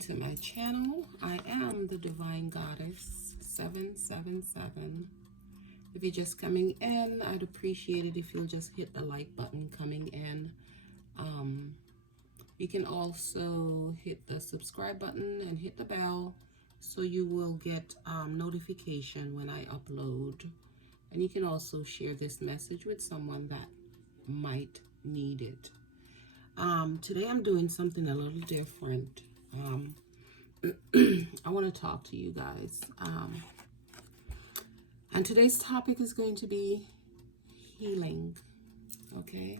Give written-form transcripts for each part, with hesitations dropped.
to my channel. I am the Divine Goddess 777. If you're just coming in, I'd appreciate it if you'll just hit the like button coming in. You can also hit the subscribe button and hit the bell so you will get notification when I upload. And you can also share this message with someone that might need it. Today I'm doing something a little different. I want to talk to you guys. And today's topic is going to be healing. Okay?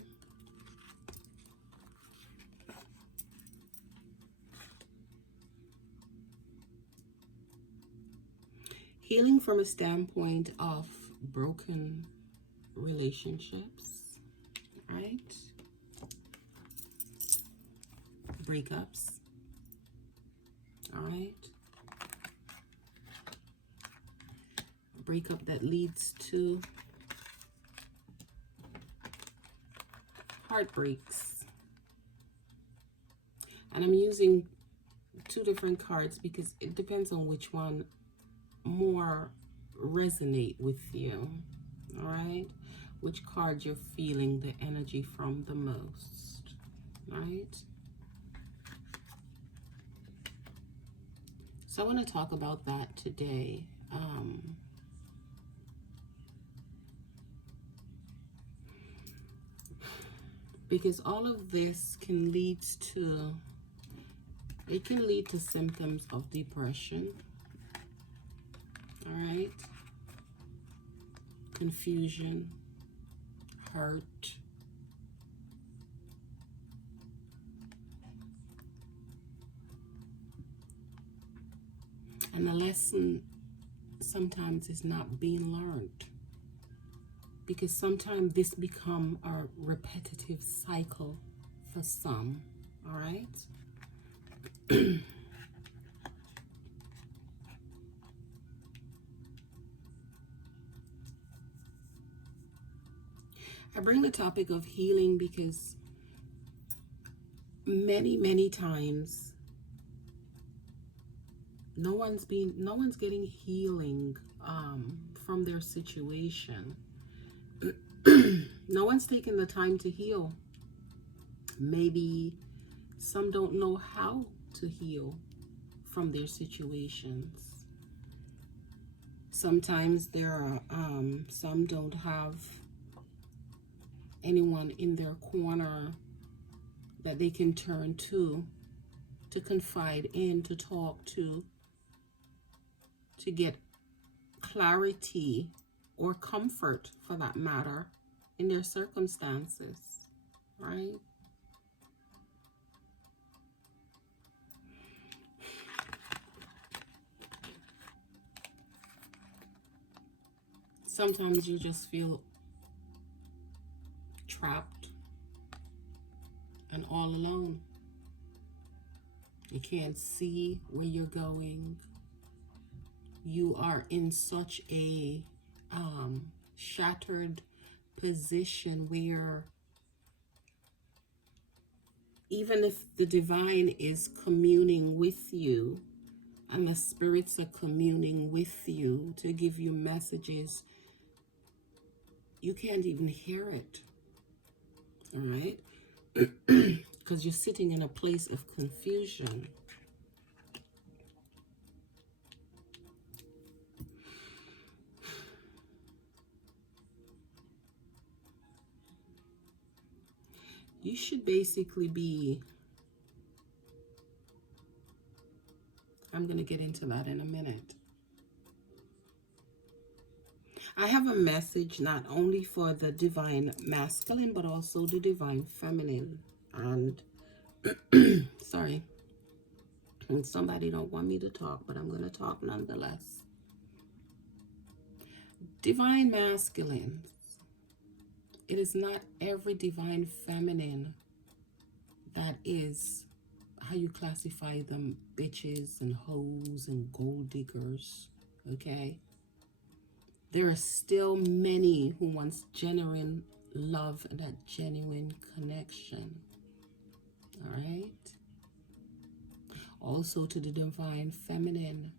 Healing from a standpoint of broken relationships, right? Breakups, all right? Breakup that leads to heartbreaks. And I'm using two different cards because it depends on which one more resonate with you, all right? Which card you're feeling the energy from the most, right? So I want to talk about that today. Because all of this can lead to, it can lead to symptoms of depression, all right? Confusion, hurt, and the lesson sometimes is not being learned, because sometimes this become a repetitive cycle for some, all right? I bring the topic of healing because many times no one's getting healing from their situation. No one's taking the time to heal. Maybe some don't know how to heal from their situations. Sometimes there are some don't have anyone in their corner that they can turn to confide in, to talk to get clarity or comfort, for that matter, in their circumstances, right? Sometimes you just feel trapped and all alone. You can't see where you're going. You are in such a shattered position where even if the divine is communing with you and the spirits are communing with you to give you messages, you can't even hear it, all right? Because you're sitting in a place of confusion. You should basically be, I'm going to get into that in a minute. I have a message not only for the divine masculine, but also the divine feminine. And, sorry, and somebody don't want me to talk, but I'm going to talk nonetheless. Divine masculines. It is not every divine feminine that is how you classify them, bitches and hoes and gold diggers, okay? There are still many who wants genuine love and that genuine connection, all right? Also to the divine feminine,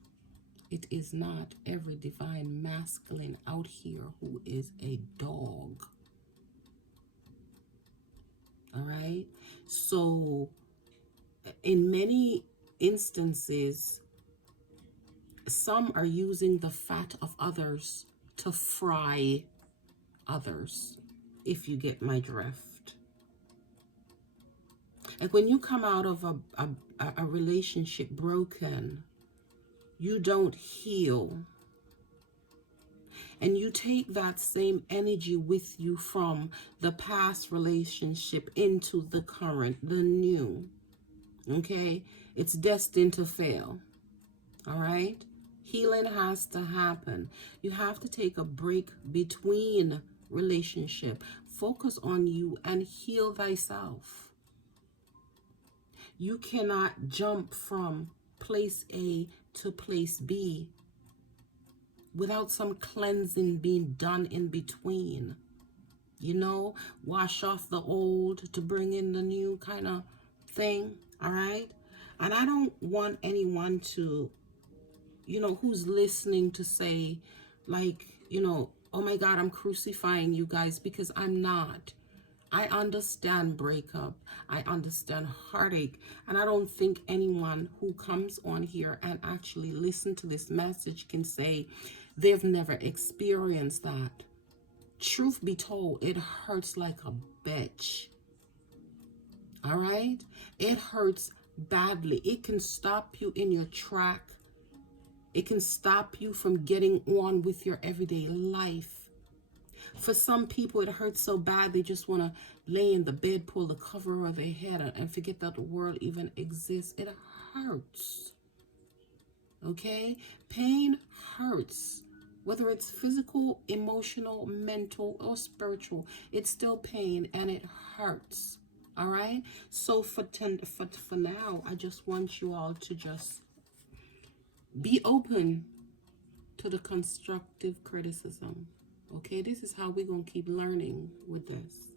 it is not every divine masculine out here who is a dog. All right? So in many instances, some are using the fat of others to fry others, if you get my drift. Like when you come out of a relationship broken, you don't heal. And you take that same energy with you from the past relationship into the current, the new. Okay? It's destined to fail. All right? Healing has to happen. You have to take a break between relationship. Focus on you and heal thyself. You cannot jump from place A to place B without some cleansing being done in between. You know, wash off the old to bring in the new kind of thing. All right? And I don't want anyone to, who's listening to say, like, oh my God, I'm crucifying you guys, because I'm not. I understand breakup. I understand heartache. And I don't think anyone who comes on here and actually listen to this message can say they've never experienced that. Truth be told, it hurts like a bitch. All right? It hurts badly. It can stop you in your track. It can stop you from getting on with your everyday life. For some people, it hurts so bad they just want to lay in the bed, pull the cover over their head, and forget that the world even exists. It hurts. Okay? Pain hurts. Whether it's physical, emotional, mental, or spiritual, it's still pain and it hurts. All right? So for now, I just want you all to just be open to the constructive criticism. Okay, this is how we're going to keep learning with this.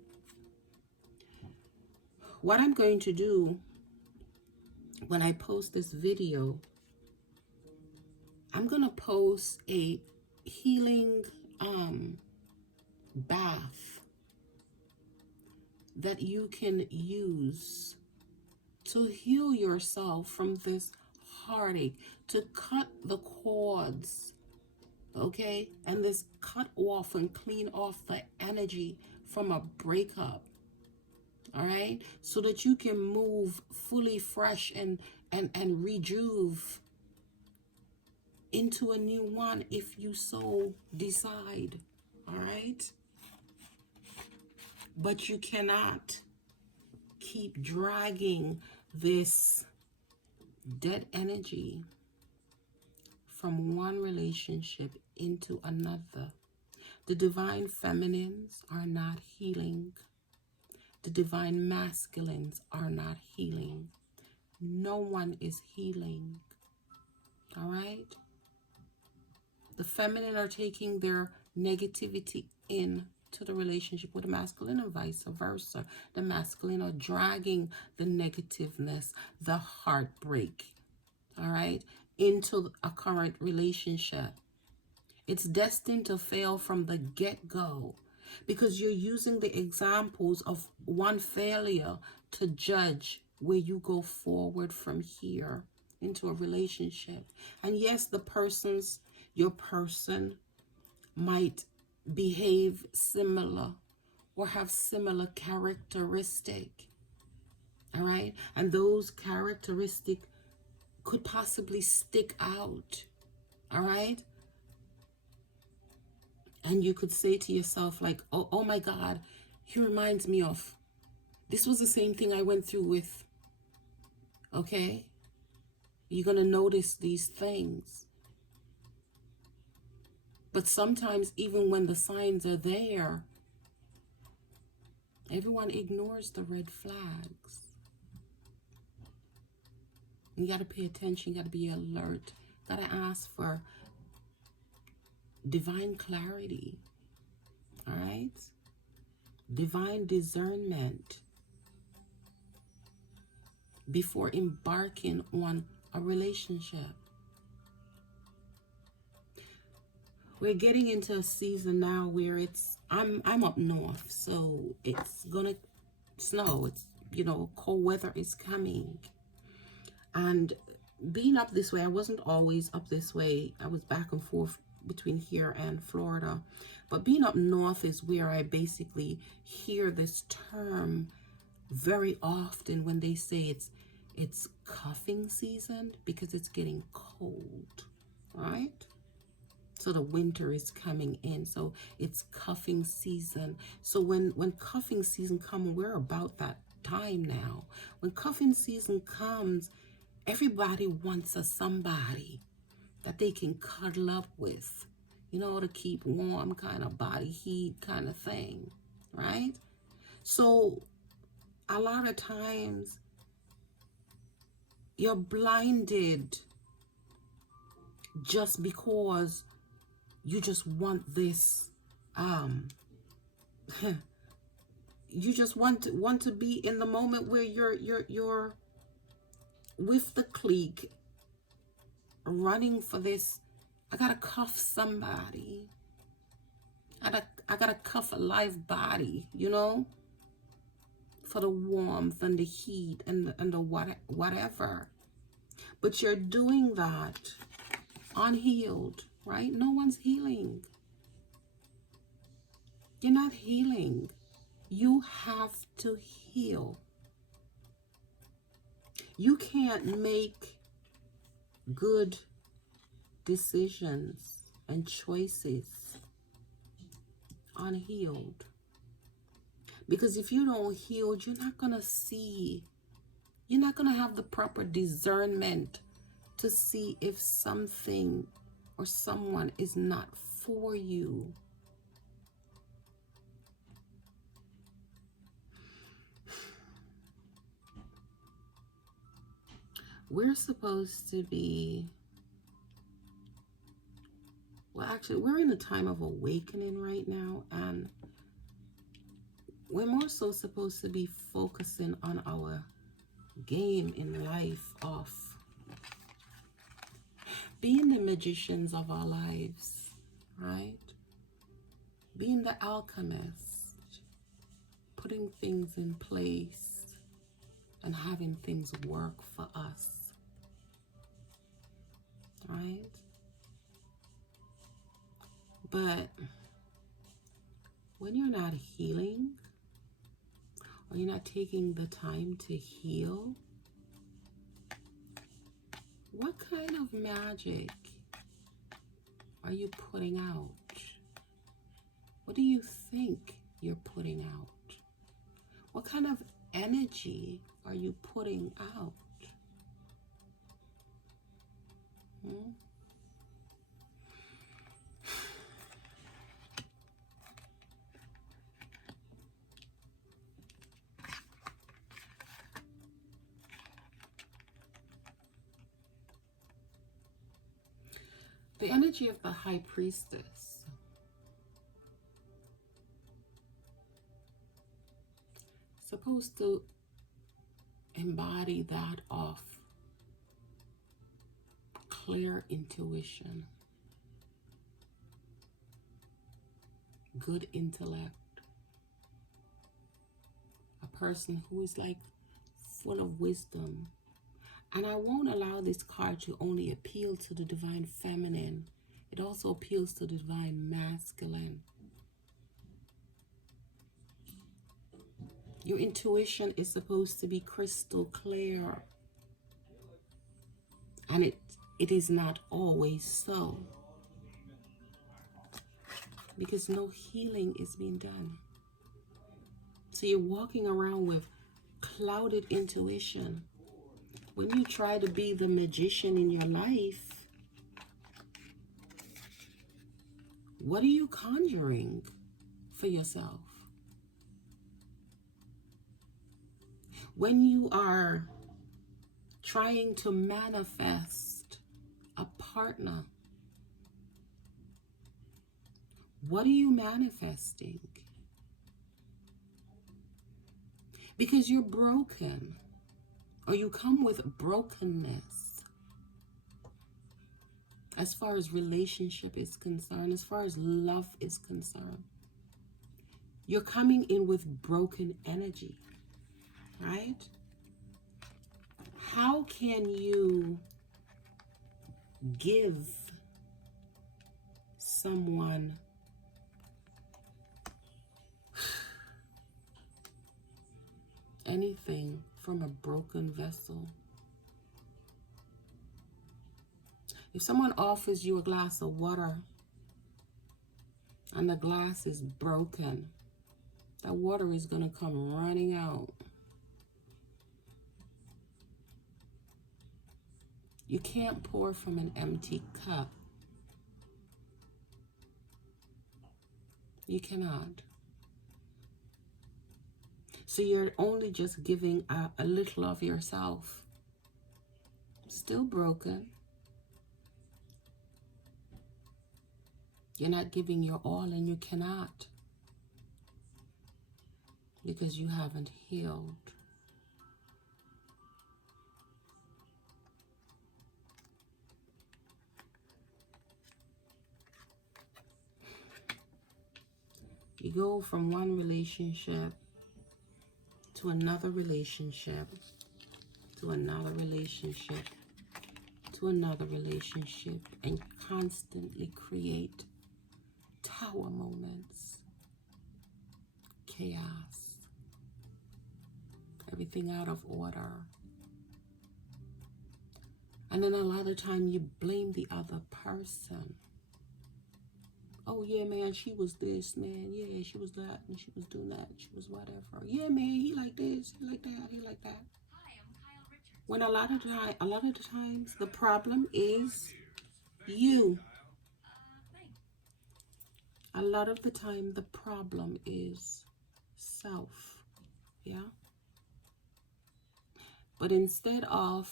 What I'm going to do when I post this video, I'm going to post a healing bath that you can use to heal yourself from this heartache, to cut the cords. Okay, and this cut off and clean off the energy from a breakup. All right, so that you can move fully fresh and rejuve into a new one if you so decide. All right, but you cannot keep dragging this dead energy from one relationship into another. The divine feminines are not healing. The divine masculines are not healing. No one is healing. All right? The feminine are taking their negativity into the relationship with the masculine and vice versa. The masculine are dragging the negativeness, the heartbreak, all right, into a current relationship. It's destined to fail from the get-go because you're using the examples of one failure to judge where you go forward from here into a relationship. And yes, your person might behave similar or have similar characteristic. All right? And those characteristics could possibly stick out. All right? And you could say to yourself, like, oh my God, he reminds me of, this was the same thing I went through with. Okay? You're going to notice these things. But sometimes even when the signs are there, everyone ignores the red flags. You got to pay attention. You got to be alert. Got to ask for divine clarity. All right? Divine discernment before embarking on a relationship. We're getting into a season now where I'm up north, so it's gonna snow. It's, cold weather is coming. And being up this way, I wasn't always up this way. I was back and forth between here and Florida. But being up north is where I basically hear this term very often when they say it's cuffing season, because it's getting cold, right? So the winter is coming in, so it's cuffing season. So when cuffing season comes, we're about that time now. When cuffing season comes, everybody wants a somebody that they can cuddle up with, to keep warm, kind of body heat kind of thing, right? So a lot of times you're blinded just because you just want this, you just want to be in the moment where you're with the clique, running for this. I gotta cuff somebody. I gotta cuff a live body, for the warmth and the heat and the whatever. But you're doing that unhealed, right? No one's healing. You're not healing. You have to heal. You can't make good decisions and choices unhealed. Because if you don't heal, you're not going to have the proper discernment to see if something or someone is not for you. We're supposed to be, well, actually, we're in a time of awakening right now, and we're more so supposed to be focusing on our game in life of being the magicians of our lives, right? Being the alchemist, putting things in place and having things work for us, right? But when you're not healing, or you're not taking the time to heal, what kind of magic are you putting out? What do you think you're putting out? What kind of energy are you putting out? The energy of the high priestess supposed to embody that of clear intuition, good intellect, a person who is like full of wisdom. And I won't allow this card to only appeal to the divine feminine. It also appeals to the divine masculine. Your intuition is supposed to be crystal clear. And it is not always so. Because no healing is being done. So you're walking around with clouded intuition. When you try to be the magician in your life, what are you conjuring for yourself? When you are trying to manifest a partner, what are you manifesting? Because you're broken, or you come with brokenness. as far as relationship is concerned, as far as love is concerned. You're coming in with broken energy, right? How can you give someone anything from a broken vessel? If someone offers you a glass of water and the glass is broken, that water is going to come running out. You can't pour from an empty cup. You cannot. So you're only just giving a little of yourself. Still broken. You're not giving your all, and you cannot, because you haven't healed. You go from one relationship to another relationship, to another relationship, to another relationship, and constantly create tower moments, chaos, everything out of order. And then a lot of time you blame the other person. Oh yeah, man, she was this, man. Yeah, she was that, and she was doing that, she was whatever. Yeah, man, he like this, he like that, he like that. When a lot of the times the problem is you. A lot of the time the problem is self. Yeah. But instead of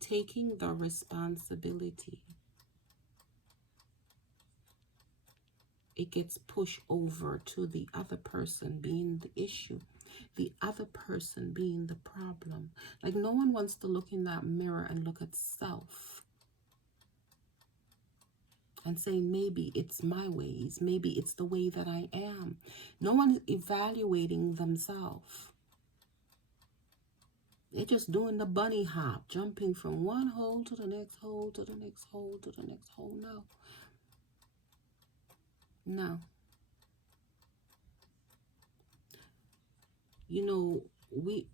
taking the responsibility, it gets pushed over to the other person being the issue, the other person being the problem. Like, no one wants to look in that mirror and look at self and say, maybe it's my ways, maybe it's the way that I am. No one is evaluating themselves. They're just doing the bunny hop, jumping from one hole to the next hole, to the next hole, to the next hole. No. No. You know, we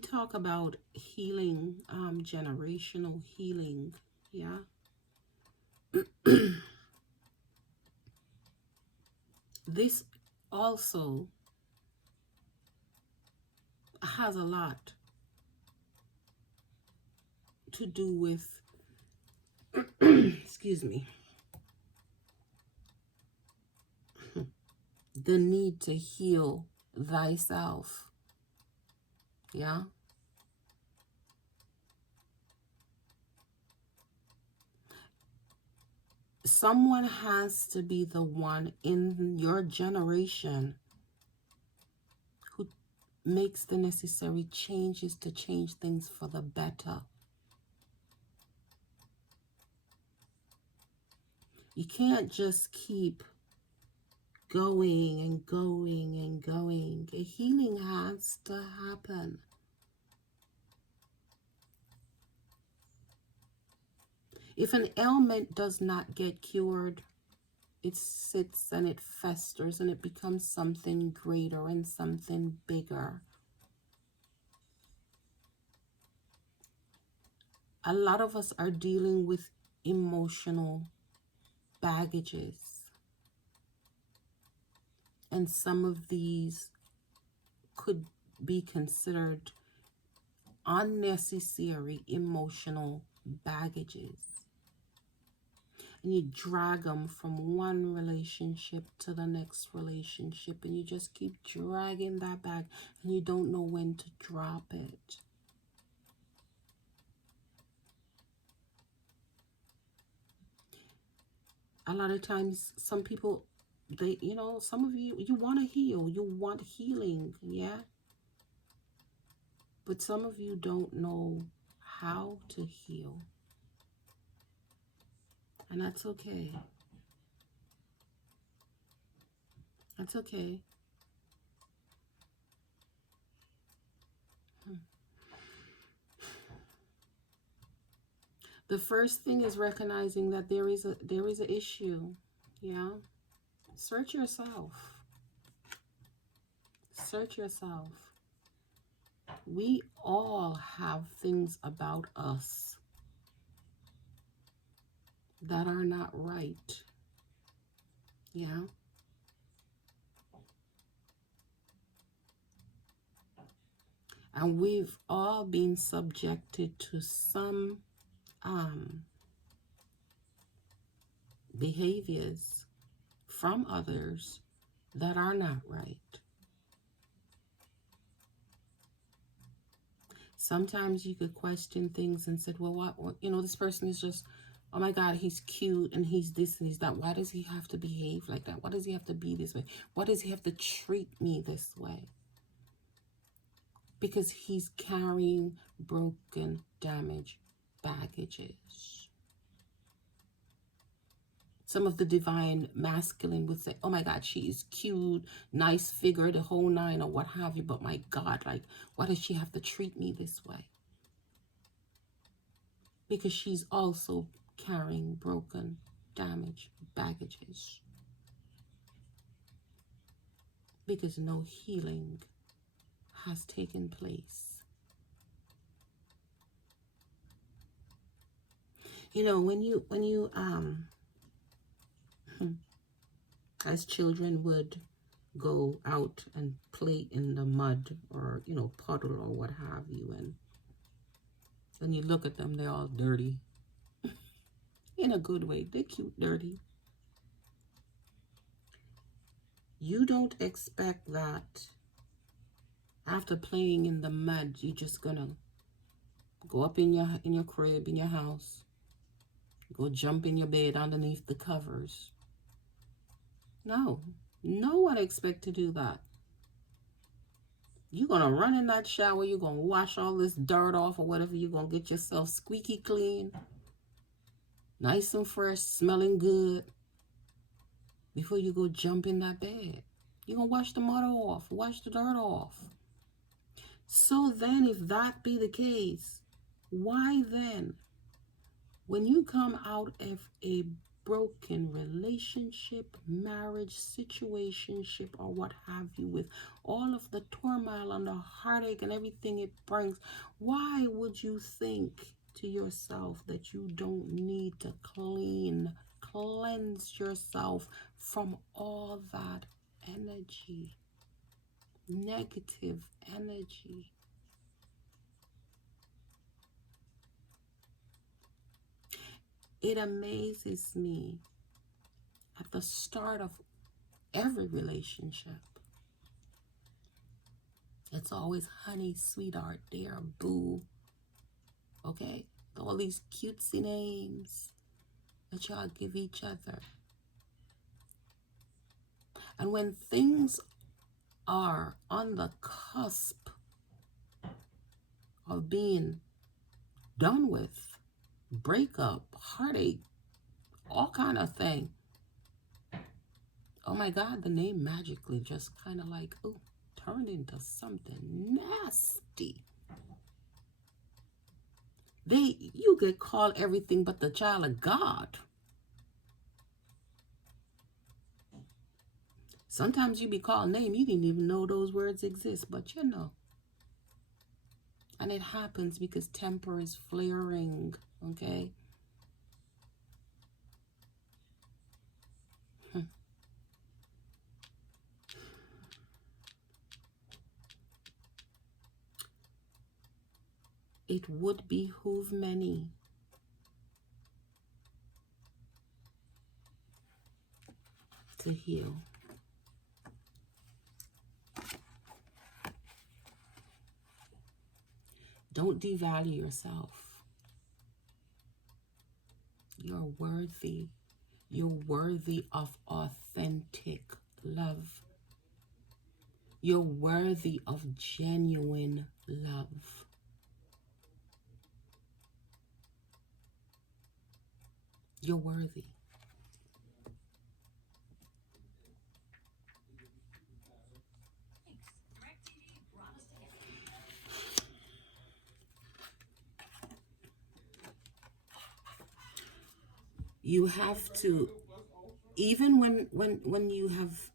talk about healing, generational healing, yeah. This also has a lot to do with, excuse me, the need to heal thyself, yeah. Someone has to be the one in your generation who makes the necessary changes to change things for the better. You can't just keep going and going and going. A healing has to happen. If an ailment does not get cured, it sits and it festers and it becomes something greater and something bigger. A lot of us are dealing with emotional baggages. And some of these could be considered unnecessary emotional baggages. And you drag them from one relationship to the next relationship, and you just keep dragging that back, and you don't know when to drop it. A lot of times, some people, some of you want to heal, you want healing, yeah? But some of you don't know how to heal. And that's okay. That's okay. The first thing is recognizing that there is an issue. Yeah. Search yourself. Search yourself. We all have things about us that are not right. Yeah. And we've all been subjected to some behaviors from others that are not right. Sometimes you could question things and said, well, what, you know, this person is just, oh my God, he's cute and he's this and he's that. Why does he have to behave like that? Why does he have to be this way? Why does he have to treat me this way? Because he's carrying broken, damaged baggages. Some of the divine masculine would say, oh my God, she is cute, nice figure, the whole nine or what have you. But my God, like, why does she have to treat me this way? Because she's also carrying broken, damaged baggages. Because no healing has taken place. You know, when you as children would go out and play in the mud or, you know, puddle or what have you, and you look at them, they're all dirty. In a good way, they're cute, dirty. You don't expect that after playing in the mud, you're just gonna go up in your crib, in your house, go jump in your bed underneath the covers. No, no one expect to do that. You're gonna run in that shower, you're gonna wash all this dirt off or whatever, you're gonna get yourself squeaky clean, nice and fresh, smelling good, before you go jump in that bed. You're gonna wash the mud off, wash the dirt off. So then, if that be the case, why then, when you come out of a broken relationship, marriage, situationship, or what have you, with all of the turmoil and the heartache and everything it brings, why would you think to yourself that you don't need to cleanse yourself from all that energy, negative energy? It amazes me at the start of every relationship. It's always honey, sweetheart, dear, boo. Okay? All these cutesy names that y'all give each other. And when things are on the cusp of being done with, breakup, heartache, all kind of thing, oh my God, the name magically just kind of like, ooh, turned into something nasty. You get called everything but the child of God. Sometimes you be called name, you didn't even know those words exist, but you know. And it happens because temper is flaring, okay? It would behoove many to heal. Don't devalue yourself. You're worthy. You're worthy of authentic love. You're worthy of genuine love. You're worthy. You have to, even when you have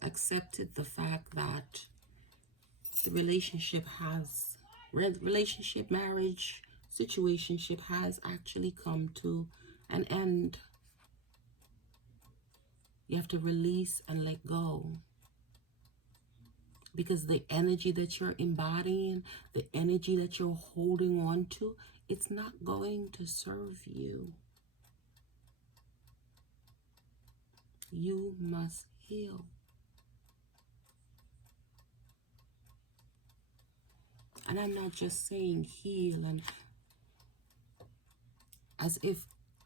accepted the fact that the relationship, marriage, situationship has actually come to an end. You have to release and let go, because the energy that you're embodying, the energy that you're holding on to, it's not going to serve you. You must heal. And I'm not just saying heal and as if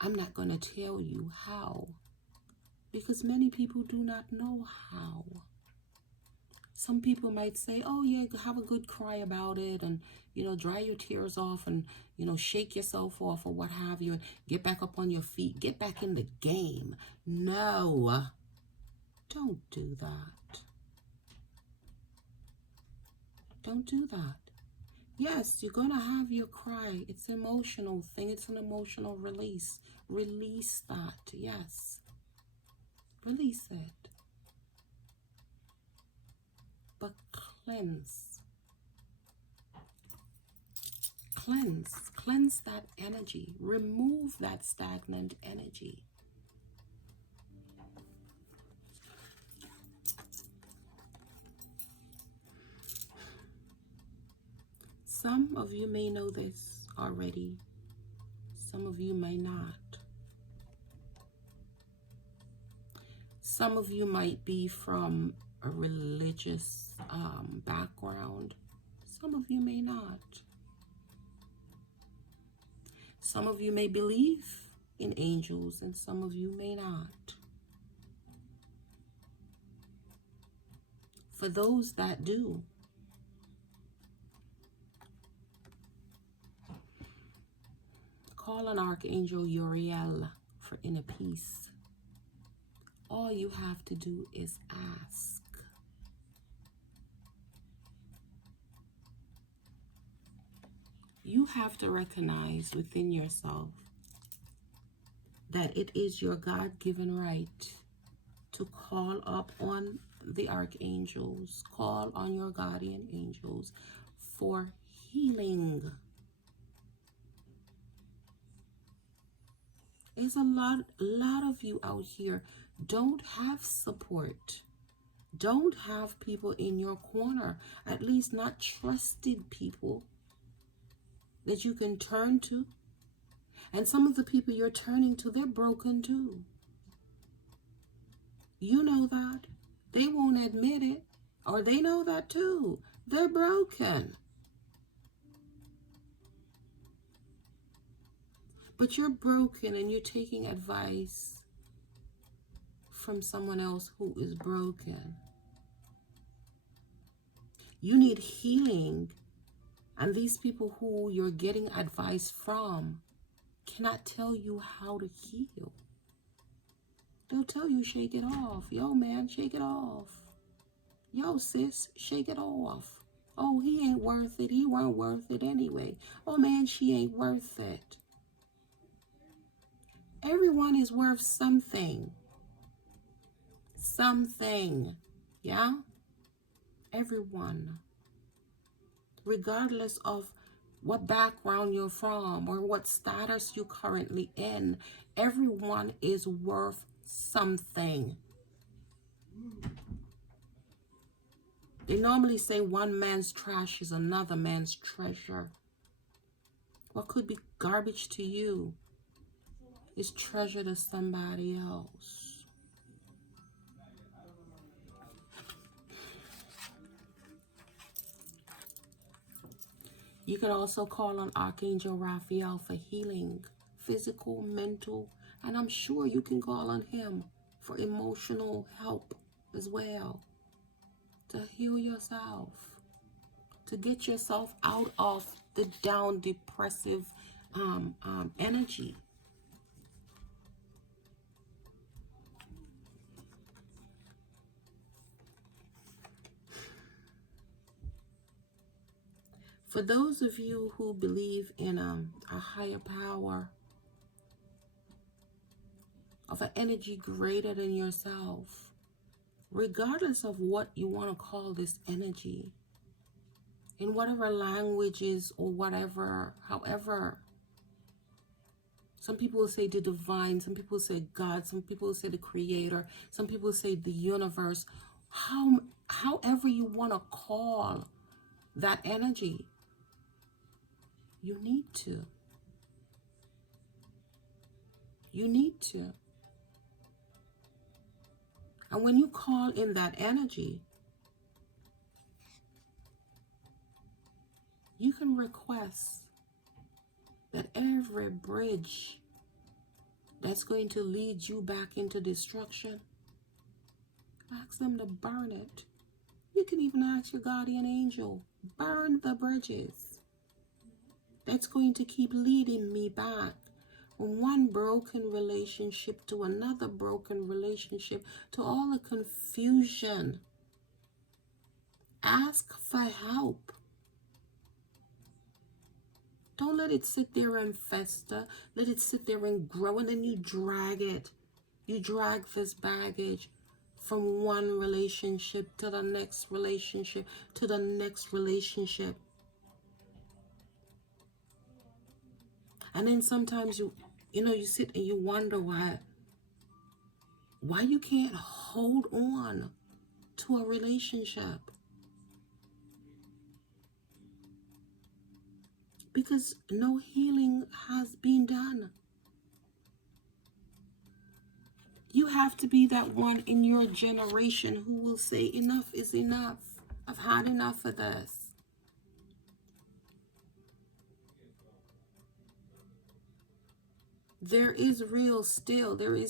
I'm not going to tell you how, because many people do not know how. Some people might say, oh yeah, have a good cry about it, and dry your tears off, and shake yourself off, or what have you, and get back up on your feet, get back in the game. No, don't do that. Don't do that. Yes, you're gonna have your cry. It's an emotional thing. It's an emotional release. Release that. Yes, release it. But cleanse. Cleanse that energy. Remove that stagnant energy. Some of you may know this already. Some of you may not. Some of you might be from a religious background. Some of you may not. Some of you may believe in angels, and some of you may not. For those that do, call on Archangel Uriel for inner peace. All you have to do is ask. You have to recognize within yourself that it is your God-given right to call up on the archangels, call on your guardian angels for healing. There's a lot of you out here don't have support. Don't have people in your corner, at least not trusted people that you can turn to. And some of the people you're turning to, they're broken too. You know that. They won't admit it, or they know that too. They're broken. But you're broken and you're taking advice from someone else who is broken. You need healing, and these people who you're getting advice from cannot tell you how to heal. They'll tell you, shake it off. Yo, man, shake it off. Yo, sis, shake it off. Oh, he ain't worth it. He weren't worth it anyway. Oh, man, she ain't worth it. Everyone is worth something. Something. Yeah? Everyone. Regardless of what background you're from or what status you're currently in, everyone is worth something. They normally say one man's trash is another man's treasure. What could be garbage to you is treasure to somebody else. You can also call on Archangel Raphael for healing, physical, mental, and I'm sure you can call on him for emotional help as well, to heal yourself, to get yourself out of the down depressive energy. For those of you who believe in a higher power, of an energy greater than yourself, regardless of what you want to call this energy, in whatever languages or whatever, however, some people will say the divine, some people say God, some people will say the creator, some people say the universe, however you want to call that energy, you need to. You need to. And when you call in that energy, you can request that every bridge that's going to lead you back into destruction, ask them to burn it. You can even ask your guardian angel, burn the bridges that's going to keep leading me back from one broken relationship to another broken relationship, to all the confusion. Ask for help. Don't let it sit there and fester. Let it sit there and grow, and then you drag it. You drag this baggage from one relationship to the next relationship to the next relationship. And then sometimes you sit and you wonder why you can't hold on to a relationship. Because no healing has been done. You have to be that one in your generation who will say, enough is enough. I've had enough of this. There is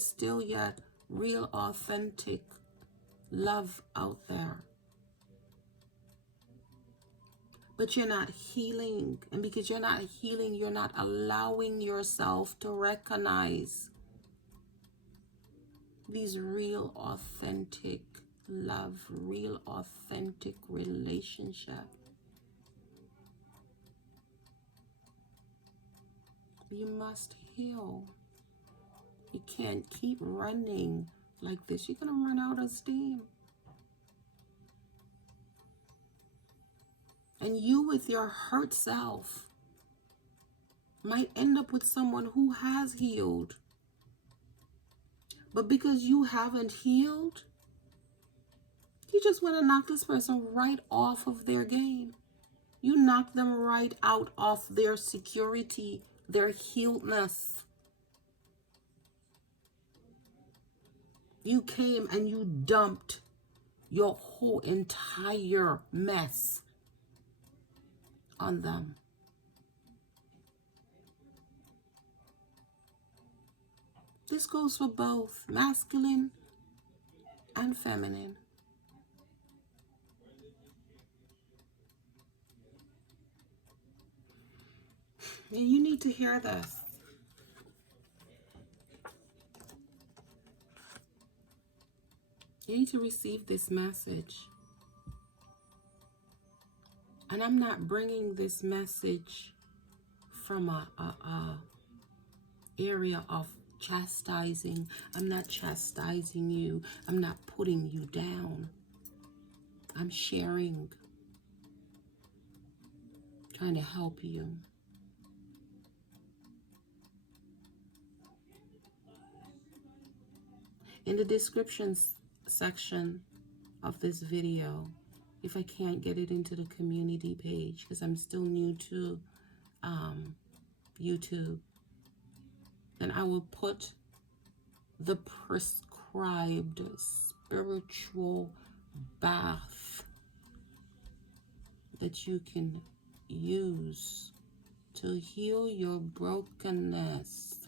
still yet real, authentic love out there. But you're not healing. And because you're not healing, you're not allowing yourself to recognize these real, authentic love, real, authentic relationship. You must heal. You can't keep running like this. You're going to run out of steam. And you, with your hurt self, might end up with someone who has healed. But because you haven't healed, you just want to knock this person right off of their game. You knock them right out of their security, their healedness. You came and you dumped your whole entire mess on them. This goes for both masculine and feminine. And you need to hear this. You need to receive this message. And I'm not bringing this message from a area of chastising. I'm not chastising you. I'm not putting you down. I'm sharing, trying to help you. In the description section of this video, if I can't get it into the community page, because I'm still new to YouTube, then I will put the prescribed spiritual bath that you can use to heal your brokenness.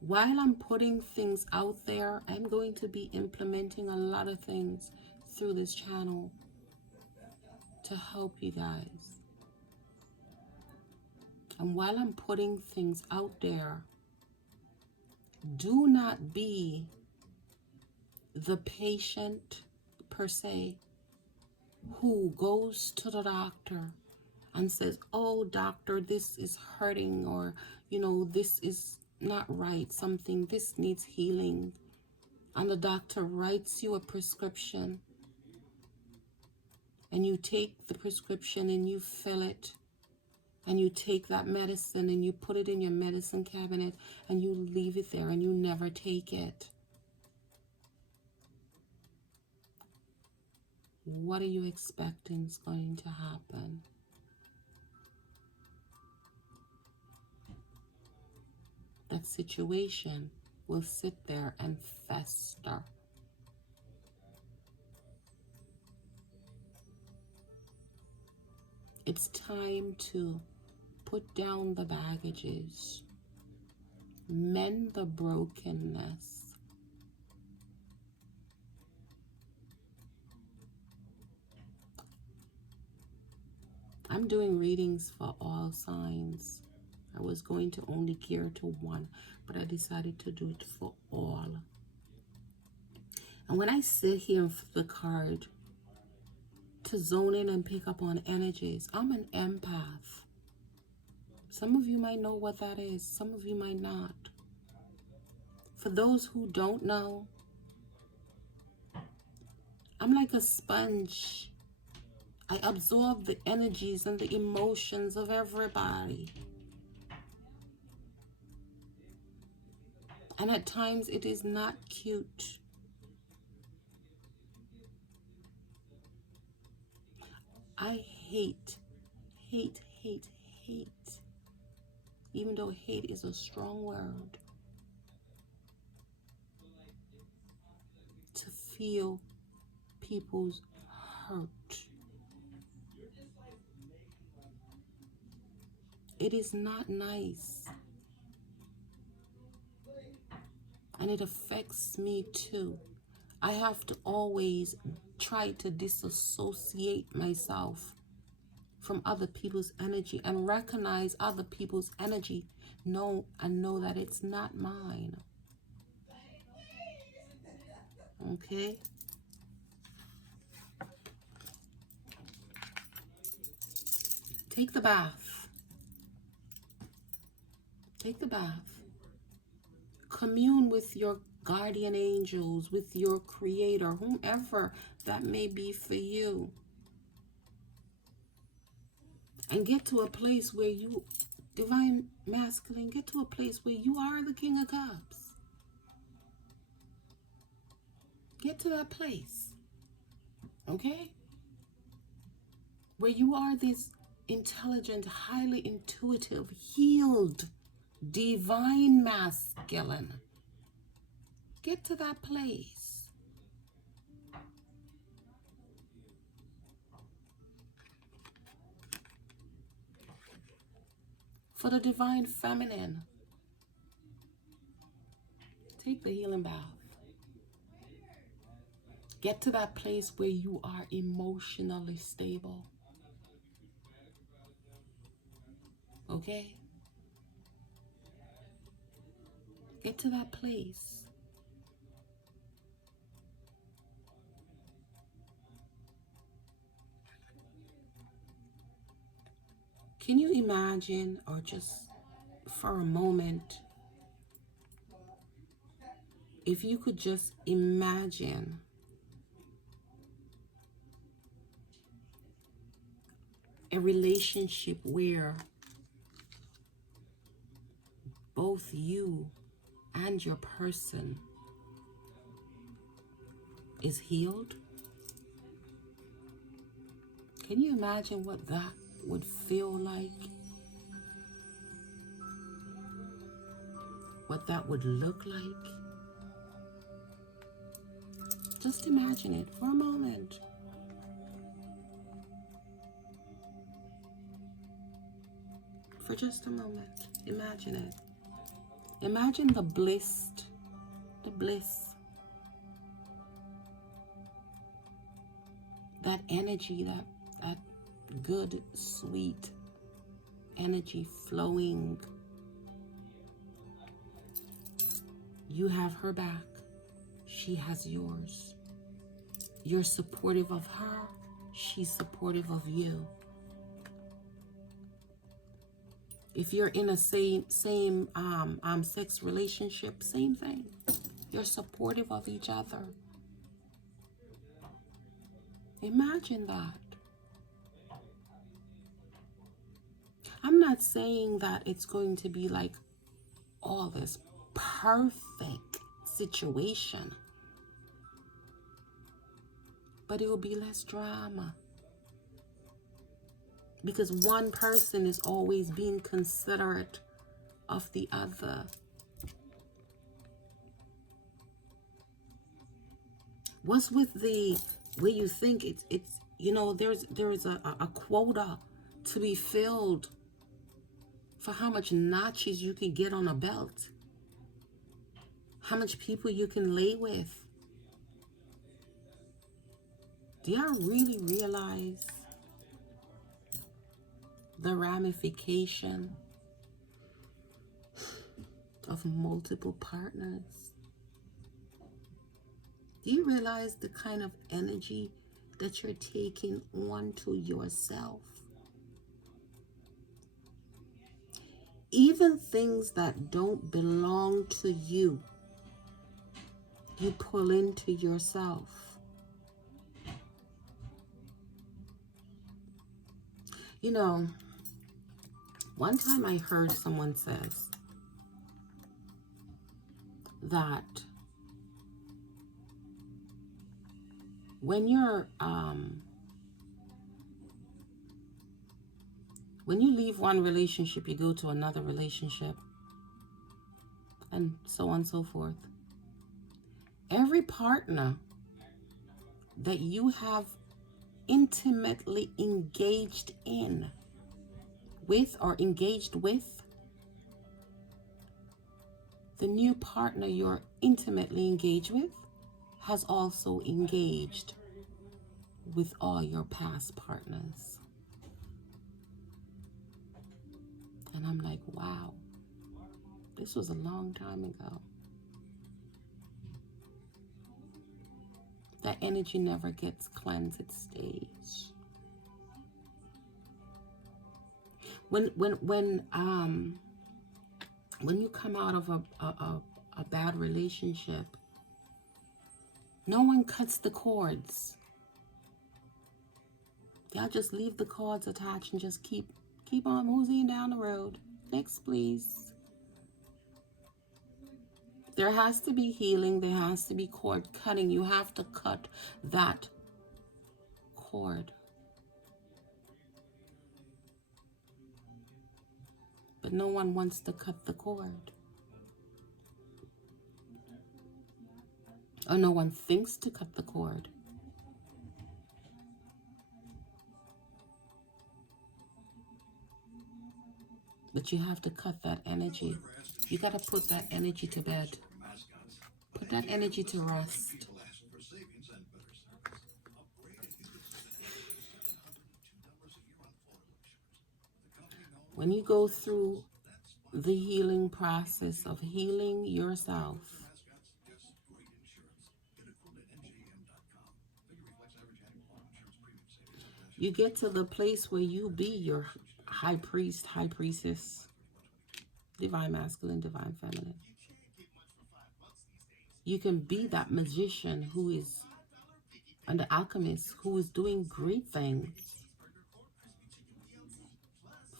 While I'm putting things out there, I'm going to be implementing a lot of things through this channel to help you guys. And while I'm putting things out there, do not be the patient per se who goes to the doctor and says, oh, doctor, this is hurting, or, this is not right, this needs healing. And the doctor writes you a prescription, and you take the prescription and you fill it, and you take that medicine and you put it in your medicine cabinet and you leave it there and you never take it. What are you expecting is going to happen? That situation will sit there and fester. It's time to put down the baggages, mend the brokenness. I'm doing readings for all signs. I was going to only gear to one, but I decided to do it for all. And when I sit here and flip the card to zone in and pick up on energies, I'm an empath. Some of you might know what that is. Some of you might not. For those who don't know, I'm like a sponge. I absorb the energies and the emotions of everybody. And at times it is not cute. I hate, even though hate is a strong word, to feel people's hurt. It is not nice. And it affects me too. I have to always try to disassociate myself from other people's energy and recognize other people's energy. Know that it's not mine. Okay? Take the bath. Take the bath. Commune with your guardian angels, with your creator, whomever that may be for you. And get to a place where you, divine masculine, get to a place where you are the King of Cups. Get to that place. Okay? Where you are this intelligent, highly intuitive, healed, divine masculine. Get to that place. For the divine feminine, take the healing bath. Get to that place where you are emotionally stable. Okay? Get to that place. Can you imagine, or just for a moment, if you could just imagine a relationship where both you and your person is healed? Can you imagine what that would feel like? What that would look like? Just imagine it for a moment. For just a moment, imagine it. Imagine the bliss, that energy, that good, sweet energy flowing. You have her back. she has yours. You're supportive of her, she's supportive of you. If you're in a same sex relationship, same thing. You're supportive of each other. Imagine that. I'm not saying that it's going to be like all this perfect situation, but it will be less drama. Because one person is always being considerate of the other. What's with the way you think it's you know, there's a quota to be filled for how much notches you can get on a belt, how much people you can lay with. Do y'all really realize the ramification of multiple partners? Do you realize the kind of energy that you're taking onto yourself? Even things that don't belong to you, you pull into yourself. You know, one time I heard someone says that when you leave one relationship, you go to another relationship, and so on and so forth. Every partner that you have intimately engaged with, the new partner you're intimately engaged with has also engaged with all your past partners. And I'm like, wow, this was a long time ago. That energy never gets cleansed, it stays. When you come out of a bad relationship, no one cuts the cords. Y'all just leave the cords attached and just keep on moving down the road. Next, please. There has to be healing. There has to be cord cutting. You have to cut that cord. But no one wants to cut the cord. Or no one thinks to cut the cord. But you have to cut that energy. You got to put that energy to bed. Put that energy to rest. When you go through the healing process of healing yourself, you get to the place where you be your high priest, high priestess, divine masculine, divine feminine. You can be that magician who is, and the alchemist who is doing great things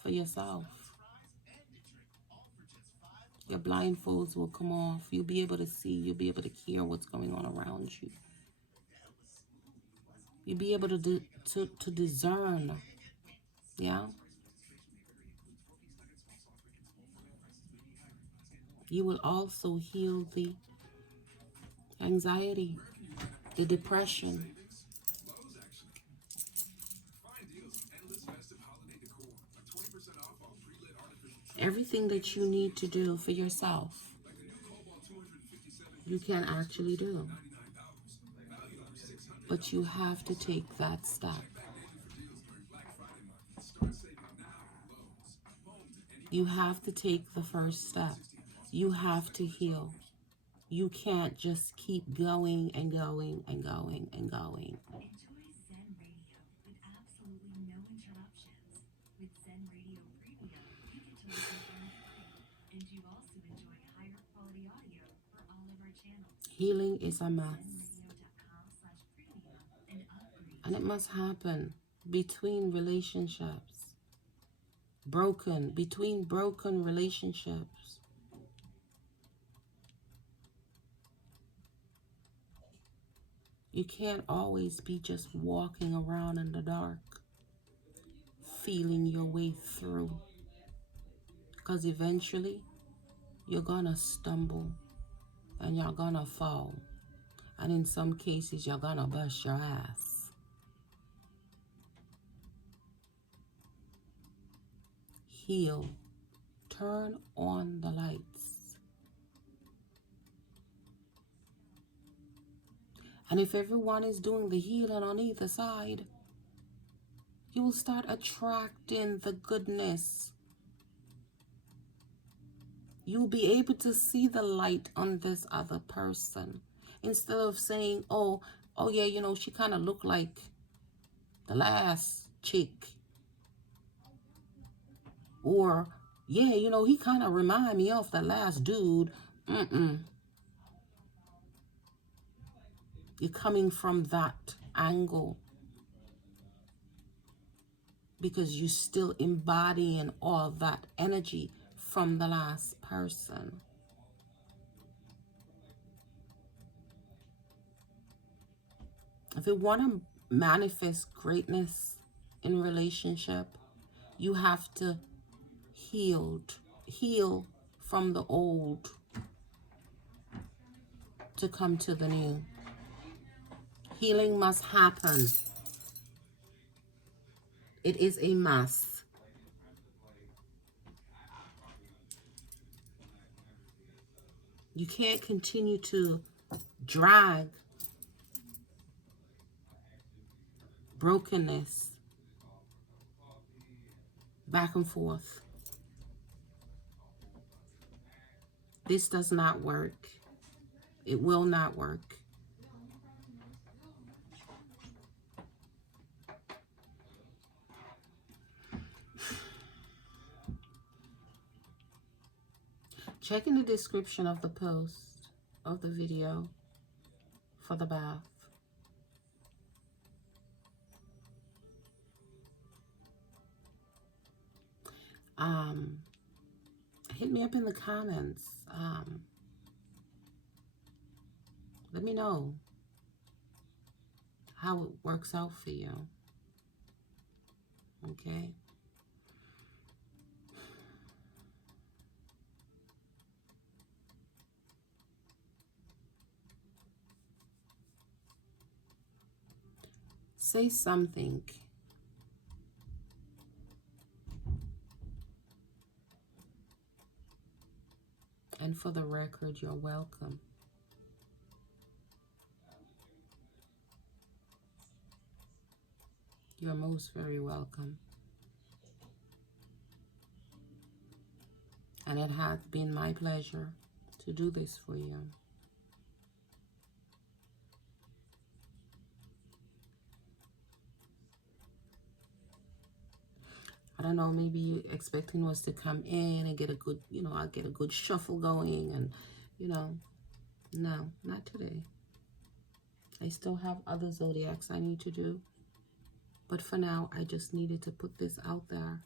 for yourself. Your blindfolds will come off. You'll be able to see. You'll be able to hear what's going on around you. You'll be able to discern. Yeah? You will also heal the anxiety, the depression. Everything that you need to do for yourself, you can actually do. But you have to take that step. You have to take the first step. You have to heal. You can't just keep going and going and going and going. Enjoy Zen Radio with absolutely no interruptions. With Zen Radio Premium, you get to listen ad-free. And you also enjoy higher quality audio for all of our channels. Healing is a Visit must. zenradio.com/premium and upgrade And it today. must happen between relationships. Between broken relationships. You can't always be just walking around in the dark, feeling your way through. Because eventually, you're gonna stumble and you're gonna fall. And in some cases, you're gonna bust your ass. Heal. Turn on the lights. And if everyone is doing the healing on either side, you will start attracting the goodness. You'll be able to see the light on this other person. Instead of saying, oh yeah, she kind of looked like the last chick. Or, yeah, he kind of remind me of the last dude. You're coming from that angle because you're still embodying all that energy from the last person. If you want to manifest greatness in relationship, you have to heal from the old to come to the new. Healing must happen. It is a must. You can't continue to drag brokenness back and forth. This does not work. It will not work. Check in the description of the post of the video for the bath. Hit me up in the comments. Let me know how it works out for you. Okay? Say something. And for the record, you're welcome. You're most very welcome. And it has been my pleasure to do this for you. I don't know, maybe you expecting us to come in and get a good, I'll get a good shuffle going and, no, not today. I still have other zodiacs I need to do. But for now, I just needed to put this out there.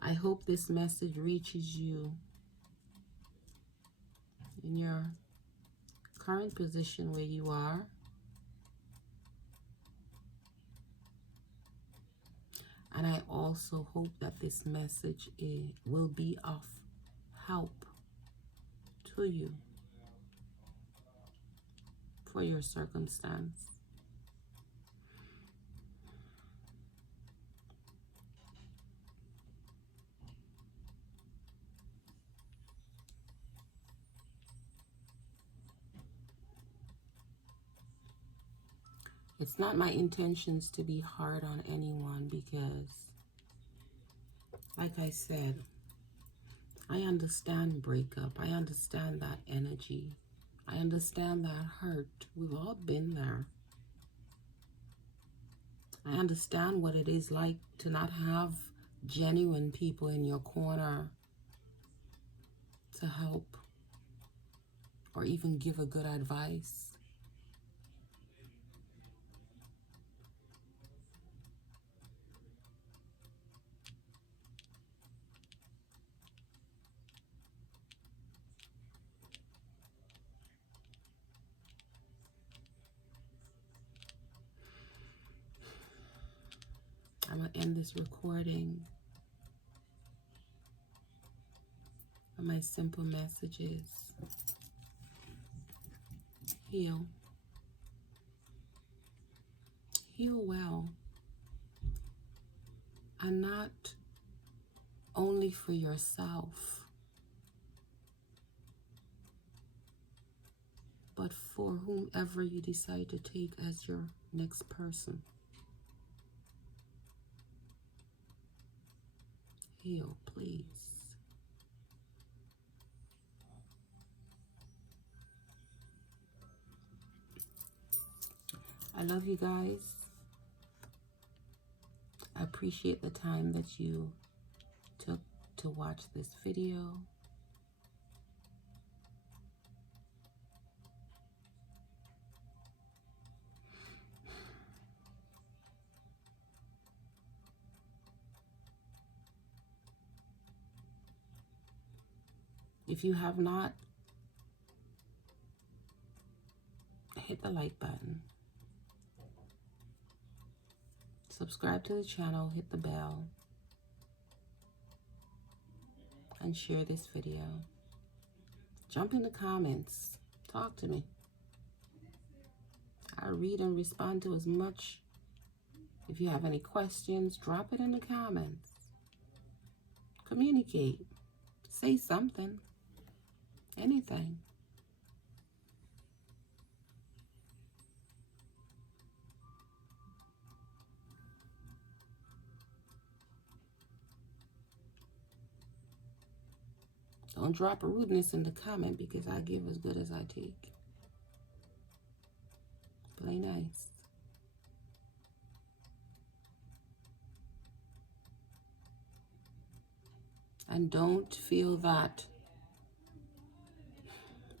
I hope this message reaches you in your current position where you are. And I also hope that this message will be of help to you for your circumstance. It's not my intentions to be hard on anyone because, like I said, I understand breakup. I understand that energy. I understand that hurt. We've all been there. I understand what it is like to not have genuine people in your corner to help or even give a good advice. I'm going to end this recording with my simple messages. Heal. Heal well. And not only for yourself, but for whomever you decide to take as your next person. Heal, please. I love you guys. I appreciate the time that you took to watch this video. If you have not, hit the like button. Subscribe to the channel, hit the bell, and share this video. Jump in the comments. Talk to me. I read and respond to as much. If you have any questions, drop it in the comments. Communicate. Say something. Anything. Don't drop rudeness in the comment because I give as good as I take. Play nice. And don't feel that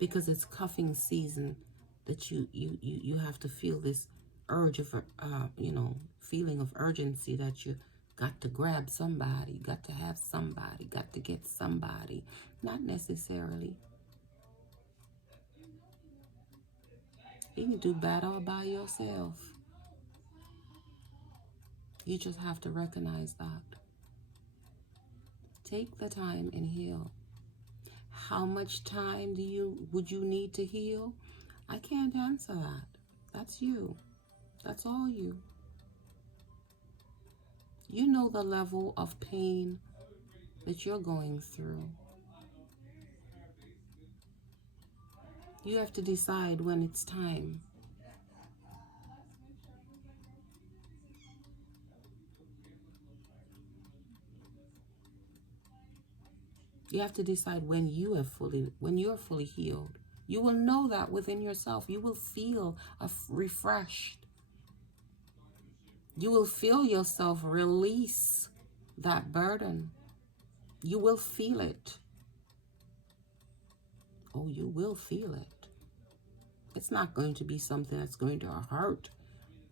because it's cuffing season that you have to feel this urge of feeling of urgency that you got to grab somebody, got to have somebody, got to get somebody. Not necessarily. You can do bad all by yourself. You just have to recognize that. Take the time and heal. How much time would you need to heal? I can't answer that. That's you. That's all you. You know the level of pain that you're going through. You have to decide when it's time. You have to decide when you're fully healed. You will know that within yourself. You will feel refreshed. You will feel yourself release that burden. You will feel it. Oh, you will feel it. It's not going to be something that's going to hurt.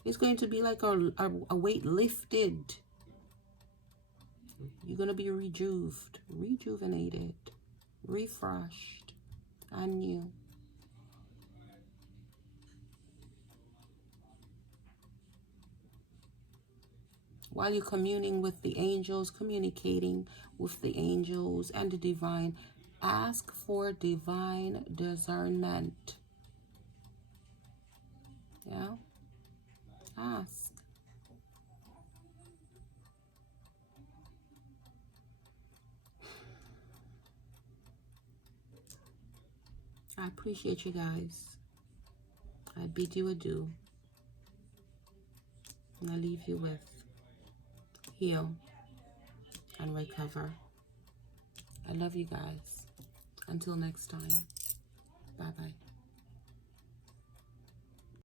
It's going to be like a weight lifted. You're going to be rejuvenated, refreshed, and new. While you're communing with the angels, communicating with the angels and the divine, ask for divine discernment. Yeah? Ask. I appreciate you guys. I bid you adieu. And I leave you with heal and recover. I love you guys. Until next time. Bye bye.